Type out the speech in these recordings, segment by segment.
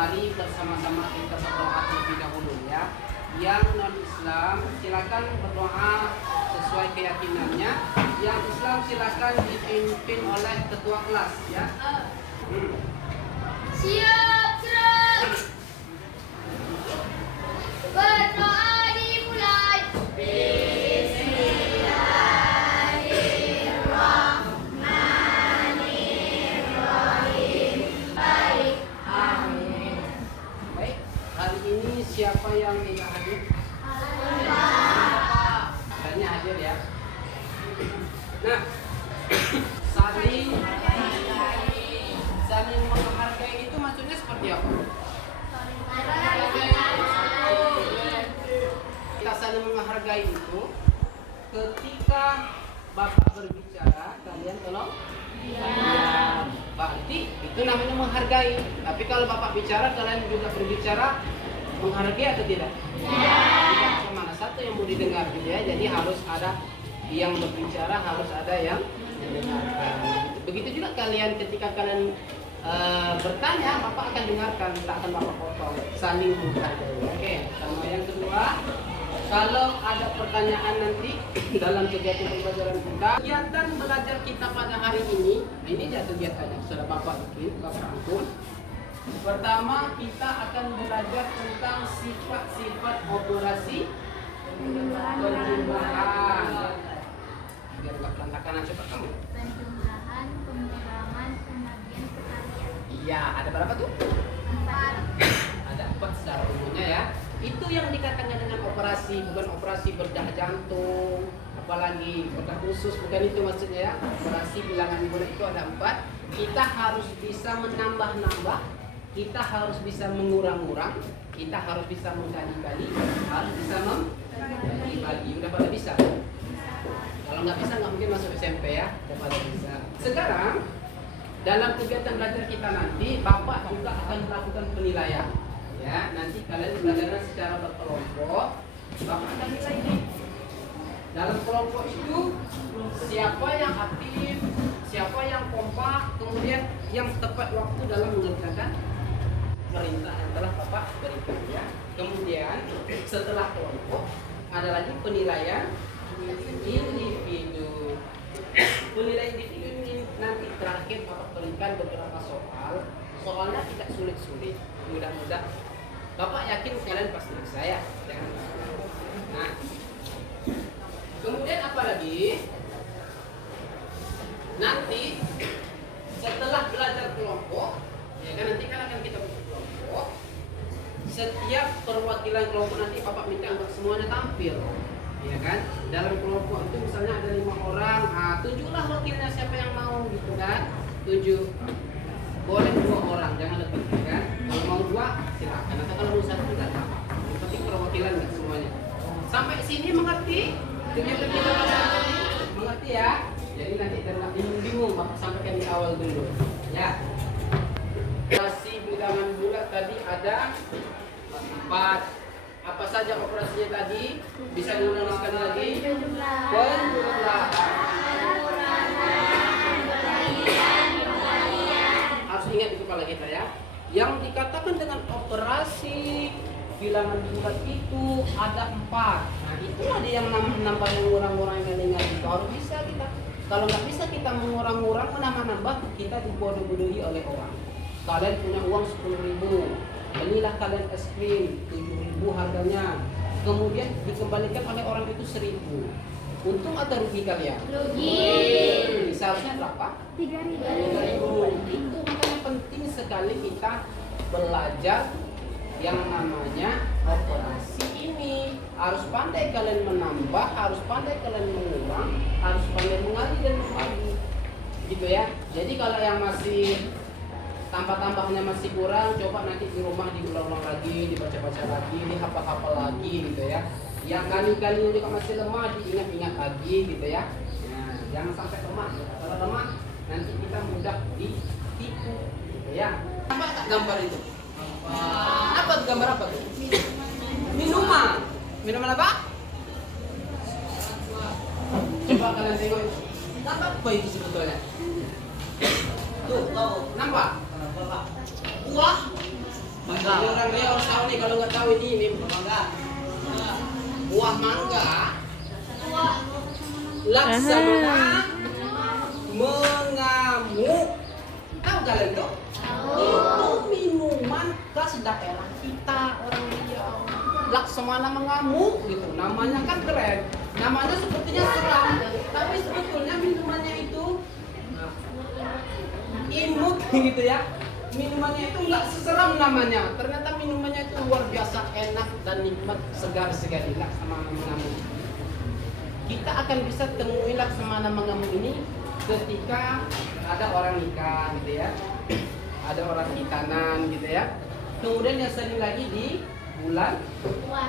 mari bersama-sama kita berdoa terlebih dahulu ya. Yang non-Islam silakan berdoa sesuai keyakinannya. Yang Islam silakan dipimpin oleh ketua kelas ya. Siap, gerak. Berdoa dimulai. Bismillahirrahmanirrahim. Baik. Amin. Baik, hari ini siapa yang tidak hadir? Hanya hadir ya. Nah, saling menghargai itu maksudnya seperti apa? Kita saling menghargai itu ketika Bapak berbicara, kalian tolong berarti itu namanya menghargai. Tapi kalau Bapak bicara, kalian juga berbicara, menghargai atau tidak? Tidak kemana satu yang mau didengar gitu ya. Jadi harus ada yang berbicara, harus ada yang mendengarkan. Begitu juga kalian ketika kalian bertanya, Bapak akan dengarkan, tak akan Bapak potong. Saling menghargai. Oke. Sama yang kedua, kalau ada pertanyaan nanti dalam kegiatan pembelajaran kita, kegiatan belajar kita pada hari ini dia kegiatannya sudah Bapak bikin, Bapak rangkum. Pertama kita akan belajar tentang sifat-sifat operasi penjumlahan. Biar nggak pelantakan cepat kamu. Penjumlahan, pengurangan, pembagian, perkalian. Iya, ada berapa tuh? 4. Ada 4 secara umumnya ya. Itu yang dikatakan dengan operasi, bukan operasi bedah jantung, apalagi bedah usus, bukan itu maksudnya ya. Operasi bilangan bulan itu ada 4. Kita harus bisa menambah-nambah, kita harus bisa mengurang-urang, kita harus bisa menggali-gali, harus bisa membagi-bagi. Udah pada bisa? Kalau nggak bisa nggak mungkin masuk SMP ya. Udah pada bisa. Sekarang dalam kegiatan belajar kita nanti, Bapak juga akan melakukan penilaian. Ya, nanti kalian belajar secara berkelompok. Bapak akan nilai ini. Dalam kelompok itu siapa yang aktif, siapa yang kompak, kemudian yang tepat waktu dalam mengerjakan perintah yang telah Bapak berikan ya. Kemudian setelah kelompok ada lagi penilaian individu. Penilaian individu ini nanti terakhir Bapak berikan beberapa soal. Soalnya tidak sulit-sulit, mudah-mudah. Bapak yakin kalian pasti bisa ya. Nah, kemudian apa lagi? Nanti setelah belajar kelompok, ya kan nanti kan akan kita bentuk kelompok. Setiap perwakilan kelompok nanti Bapak minta untuk semuanya tampil, ya kan? Dalam kelompok itu misalnya ada 5 orang, tunjuklah wakilnya siapa yang mau gitu kan? 7. Boleh 2 orang, jangan lebih kan? Kalau mau 2 silakan. Atau kalau mau 1 juga apa. Yang penting perwakilan nggak semuanya. Sampai sini mengerti? Kegiatan kita tadi mengerti ya? Jadi nanti jangan bingung-bingung, Bapak sampaikan di awal dulu. Ya. Operasi bilangan bulat tadi ada 4. Apa saja operasinya tadi? Bisa diulang sekali lagi? Penjumlahan. Harus ingat itu kalau kita ya. Yang dikatakan dengan operasi bilangan bulat itu ada 4. Nah itulah dia yang nambah yang ngurang-ngurang yang itu harus bisa kita. Kalau nggak bisa kita mengurang-ngurang menambah-nambah, kita dibodoh-bodohi oleh orang. Kalian punya uang 10.000, belilah kalian es krim 7.000 harganya, kemudian dikembalikan oleh orang itu 1.000. Untung atau rugi kalian? Rugi. Seharusnya berapa? 3.000. Itu makanya penting sekali kita belajar yang namanya operasi ini. Harus pandai kalian menambah, harus pandai kalian mengurang, harus pandai mengali dan membagi. Gitu ya. Jadi kalau yang masih tambah-tambahnya masih kurang, coba nanti di rumah diulang-ulang lagi, dibaca-baca lagi, dihafal-hafal lagi gitu ya. Yang kali-kalinya juga masih lemah, diingat-ingat lagi gitu ya. Nah, jangan sampai lemah. Kalau lemah nanti kita mudah ditipu gitu ya. Apa tak gambar itu? Apa gambar apa tuh? Minuman. Minuman apa? Coba kalian tengok. Gambar apa itu sebetulnya? Tuh, nampak? Buah. Ini orang Riau harus tahu nih, kalau nggak tahu ini mangga. Buah mangga. Laksamana mengamuk. Tahu kalian tuh? Itu minuman khas daerah kita orang Riau. Laksamana mengamuk gitu. Namanya kan keren. Namanya sepertinya seram, tapi sebetulnya minumannya itu imut gitu ya. Minumannya itu nggak seseram namanya. Ternyata minumannya itu luar biasa enak dan nikmat, segar sekali. Laksamana mengamuk. Kita akan bisa temui Laksamana mengamuk ini ketika ada orang nikah gitu ya. Ada orang hitanan gitu ya. Kemudian yang sering lagi di bulan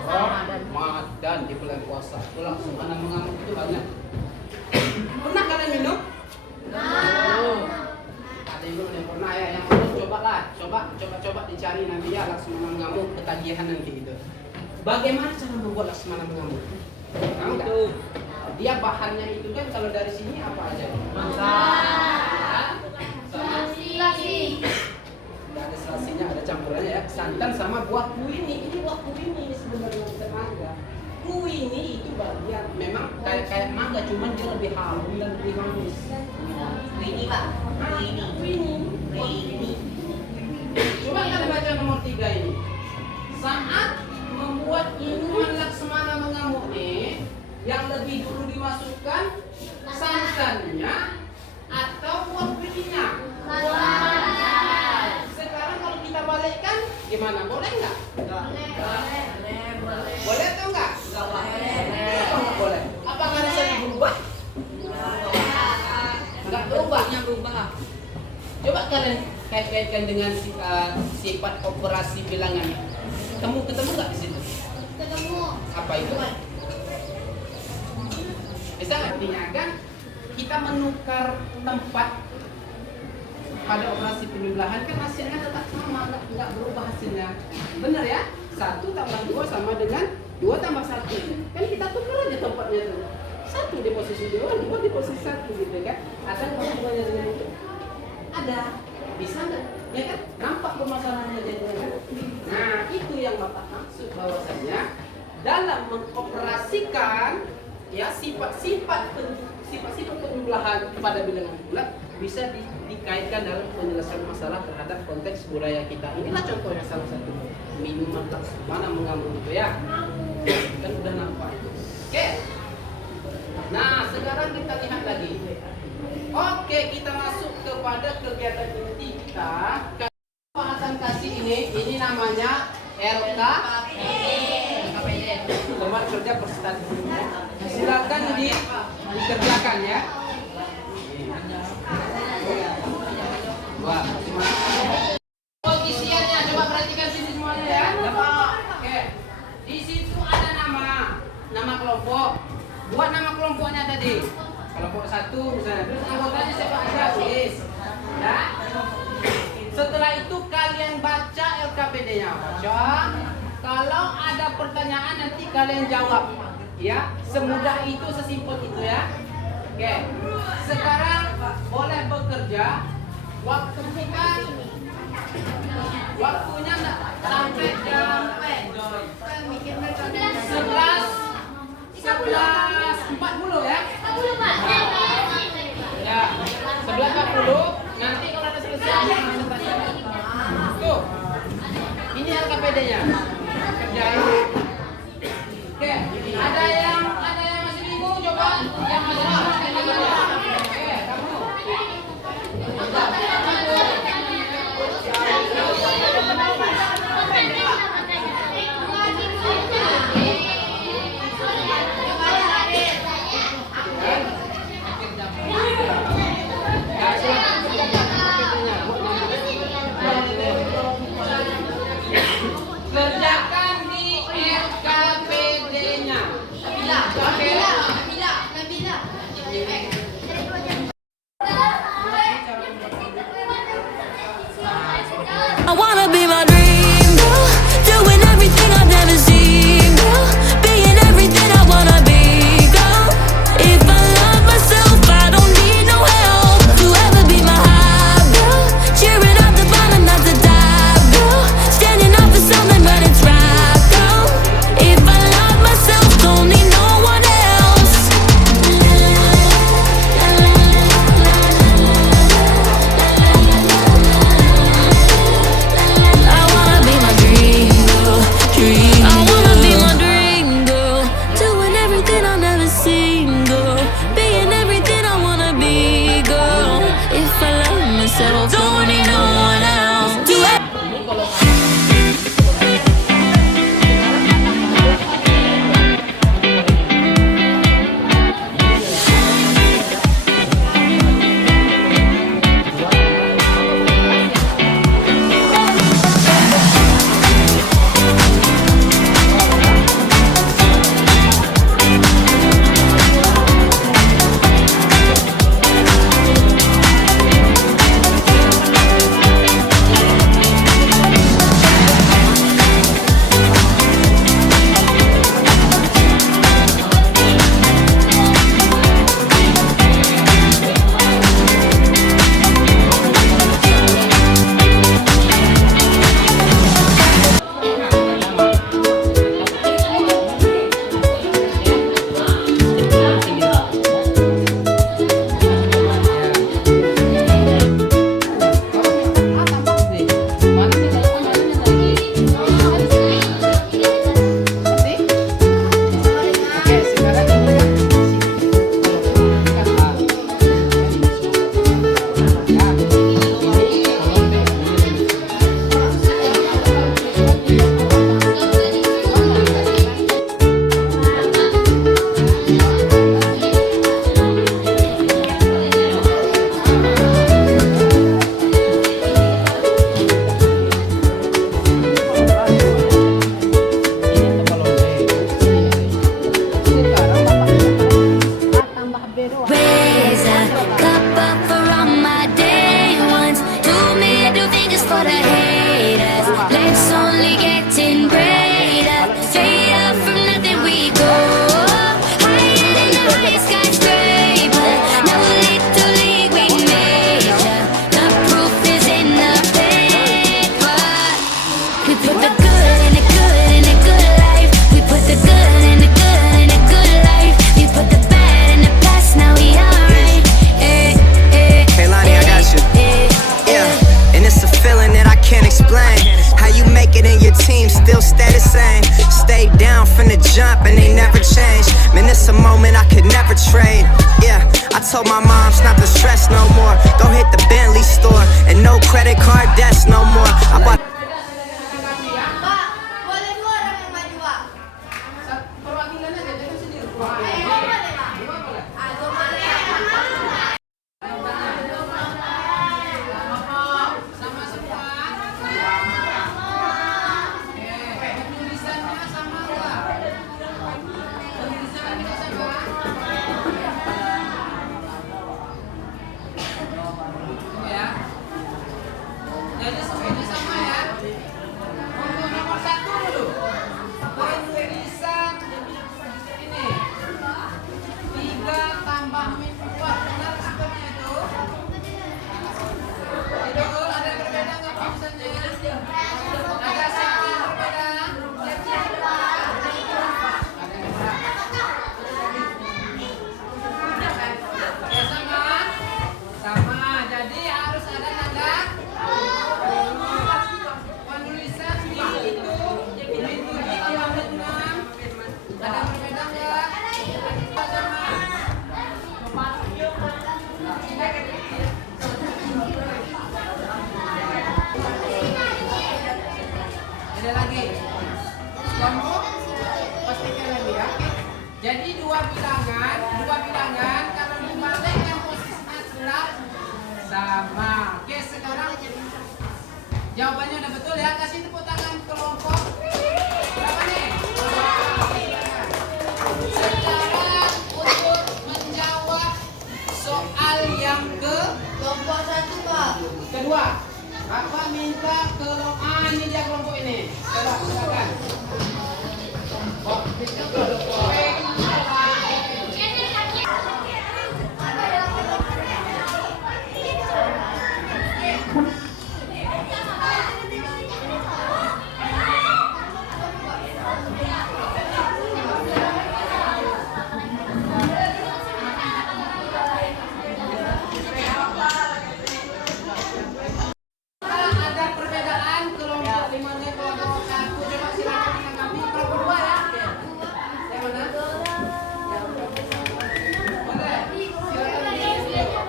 Ramadan, di bulan puasa. Itu Laksamana mengamuk itu banyak. Pernah kalian minum? Ada yang belum yang pernah ya, yang belum coba dicari nanti ya Laksamana mengamuk, ketagihan nanti gitu. Bagaimana cara membuat Laksamana mengamuk? Tahu nggak? Dia bahannya itu kan kalau dari sini apa aja? Nggak ada selasinya, ada campurannya ya. Santan sama buah kuini. Ini buah kuini sebenarnya bukan mangga. Kuini itu bagian memang kayak mangga, cuman dia lebih harum dan lebih manis. Kuini pak. Kuini. Coba kita baca nomor 3 ini. Saat membuat minuman Laksamana mengamuk ini, yang lebih dulu dimasukkan santannya atau buah kuininya? Sekarang kalau kita balikkan gimana? Boleh nggak? Boleh atau enggak? Nggak boleh. Apakah rasanya berubah? Nggak berubah. Coba kalian kaitkan dengan sifat operasi bilangan. Ketemu nggak di situ? Ketemu. Apa itu? Bisa artinya kan kita menukar tempat pada operasi pembelahan kan hasilnya tetap sama, nggak berubah hasilnya. Benar ya? 1 tambah 2 sama dengan 2 tambah 1. Kan kita tukar aja tempatnya tuh. 1 di posisi 2, 2 di posisi 1 gitu kan. Ada hubungannya dengan itu? Ada. Bisa nggak? Ya kan? Nampak permasalahannya jadinya. Nah, itu yang Bapak maksud bahwasanya dalam mengoperasikan ya sifat-sifat penjumlahan pada bilangan bulat bisa dikaitkan dalam penyelesaian masalah terhadap konteks budaya kita. Inilah contohnya salah satu minuman Laksamana mengamuk itu ya. Kan udah nampak. Oke. Nah, sekarang kita lihat lagi. Oke, kita masuk kepada kegiatan inti kita. Kita akan kasih ini namanya LKPD. Teman kerja persatuan. Silakan dikerjakan ya. Wah, posisiannya coba perhatikan sini semuanya ya. Oke. Di situ ada nama kelompok. Buat nama kelompoknya tadi. Kelompok 1 misalnya. Terus anggotanya siapa aja, tulis. Ya. Setelah itu kalian baca LKPD-nya. Baca. Kalau ada pertanyaan nanti kalian jawab. Ya, semudah itu, sesimpel itu ya. Oke. Sekarang boleh bekerja. Waktunya enggak sampai jam 11.40 ya. 40 Pak. Ya, 11.40. Nanti kalau ada selesai langsung tanya. Tuh. Ini LKPD-nya. Kerjain. Oke, ada yang masih bingung coba yang masih Oke, kamu. still stay the same. Stay down from the jump and they never change. Man, it's a moment I could never trade. Yeah, I told my moms not to stress no more. Go hit the Bentley store and no credit card debts no more. I bought Pak, boleh dua orang yang maju, Pak? Perwakilan aja, jangan sendiri. Ayo, boleh, Pak? Dua boleh. Ayo, boleh. Sama semua. Oke, tulisannya sama enggak? Tulisannya sama. Ya. Jadi semuanya sama ya. Untuk nomor 1 dulu. Tulisan ini 3 tambah min 4. Benar sebenarnya itu? Itu ada perbedaan nggak tulisannya? Ada siapa yang berbeda? Ada yang berat. Ya sama? Sama. Jadi harus ada tanda penulisan ini itu ini 7 tambah min 6. Ada perbedaan nggak? Sama. Ada lagi. Kamu pastikan lagi ya. Jadi dua bilangan kalau dibalikkan posisinya tetap sama. Oke, sekarang jawabannya udah betul ya. Kasih tepuk tangan kelompok. Berapa nih? Sekarang untuk menjawab soal yang Kelompok 1, Pak. kedua, Bapak minta ini dia kelompok ini. Coba silakan. Ada perbedaan kelompok 5 nya kelompok 1. Coba silakan ditanggapi kelompok 2 ya. Yang mana? Boleh. Silakan.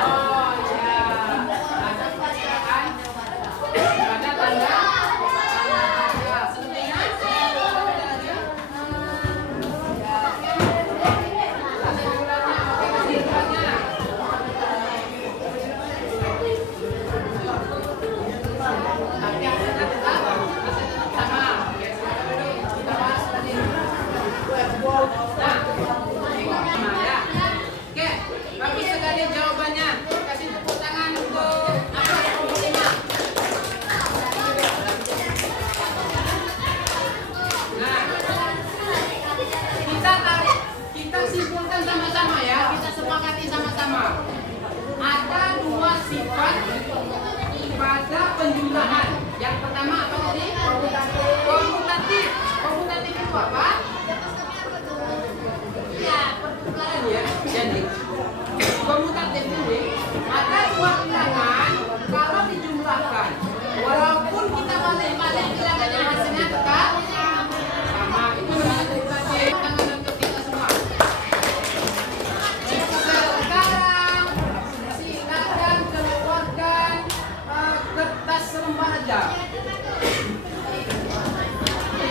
Oh iya. Ada perbedaan. Ada tanda. Ya, selentingan. Ada lagi. Tapi hasilnya tetap sama. Kita bahas tadi. Nah, sama ya. Oke, bagus sekali jawabannya. Kasih tepuk tangan untuk apa? Kelompok 5. Nah, kita simpulkan sama-sama ya. Kita sepakati sama-sama. Ada 2 sifat pada penjumlahan. Yang pertama apa tadi? Komutatif. Komutatif itu apa? Ya, pertukaran ya. Jadi komutatif ini ada 2 bilangan kalau dijumlahkan. Walaupun kita balik-balik bilangannya hasilnya tetap sama. Itu berarti tangan untuk kita semua. Sekarang silakan keluarkan kertas selembar aja.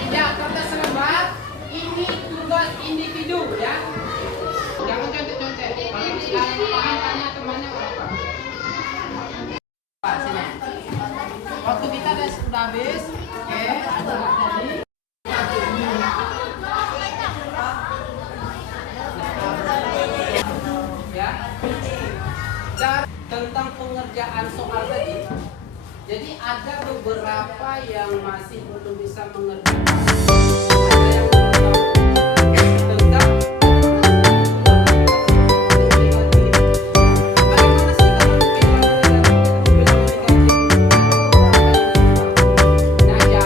Ya, kertas selembar. Ini tugas individu ya. Jangan contek-contek. Kalau paham tanya temannya apa? Pak, sini. Waktu kita sudah habis. Oke, tadi. Ya. Tentang pengerjaan soal tadi. Jadi ada beberapa yang masih belum bisa mengerjakan. Ada yang belum tahu tentang bagaimana sih kalau bilangan negatif. Nah, jadi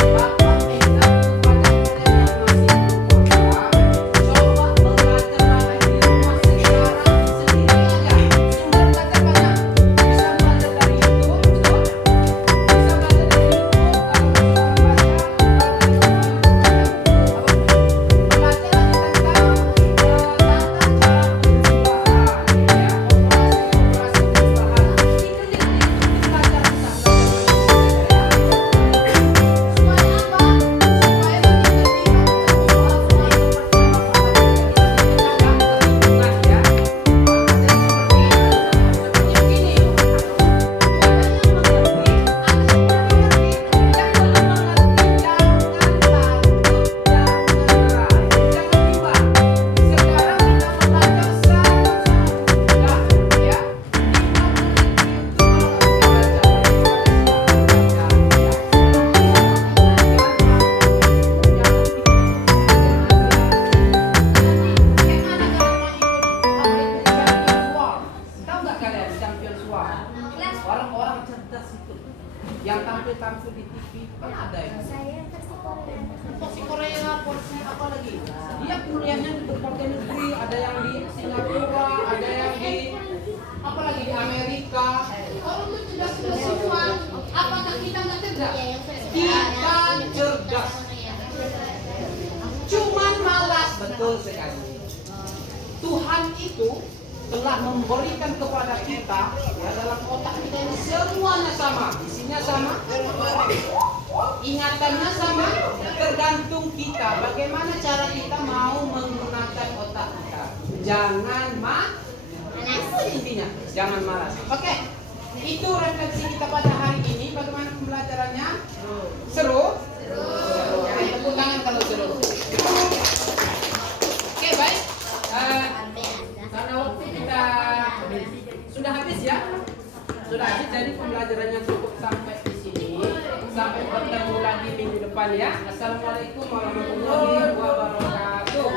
Bapak minta kepada kalian yang masih belum paham, coba belajar lagi ada yang di Singapura, ada yang di apalagi di Amerika. Kalau itu cerdas semua, apakah kita nggak cerdas? Kita cerdas. Cuman malas, betul sekali. Tuhan itu telah memberikan kepada kita ya, dalam otak kita ini semuanya sama, isinya sama, ingatannya sama, tergantung kita bagaimana cara kita mau menggunakan otak kita. Jangan itu intinya, jangan malas. Oke, itu refleksi kita pada hari ini. Bagaimana pembelajarannya? Seru? Seru. Tepuk tangan kalau seru. Oke, baik. Karena waktu kita sudah habis ya, sudah habis, jadi pembelajarannya cukup sampai di sini. Sampai bertemu lagi minggu depan ya. Assalamualaikum warahmatullahi wabarakatuh.